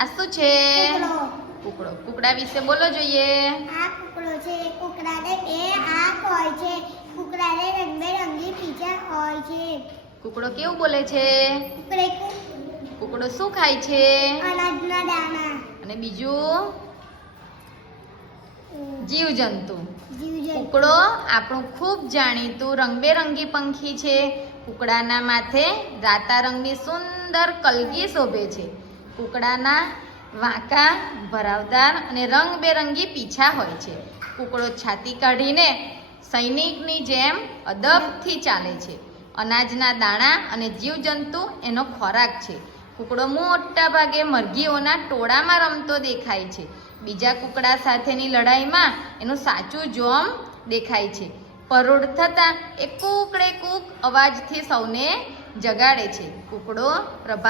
આ શું છે? કૂકડો. કુકડો. વિશે બોલો જોઈએ. આ કુકડો છે. કુકડાને બે આંખ હોય છે. કુકડાને રંગબેરંગી પીછા હોય છે. કુકડો કેવું બોલે છે? કૂકડે કુકડો શું ખાય છે? અનાજના દાણા. અને બીજું? જીવજંતુ. કુકડો આપણું ખૂબ જાણીતું રંગબેરંગી પંખી છે. કુકડાના માથે રાતા રંગની સુંદર કલગી શોભે છે. કુકડાના વાંકા ભરાવદાર અને રંગબેરંગી પીછા હોય છે. કુકડો છાતી કાઢીને સૈનિકની જેમ અદબથી ચાલે છે. અનાજના દાણા અને જીવજંતુ એનો ખોરાક છે. કુકડો મોટા ભાગે મરઘીઓના ટોળામાં રમતો દેખાય છે. બીજા કુકડા સાથેની લડાઈમાં એનું સાચું જોમ દેખાય છે. પરોઢ થતાં એ કૂકડે કૂક અવાજથી સૌને જગાડે છે. કુકડો પ્રભાત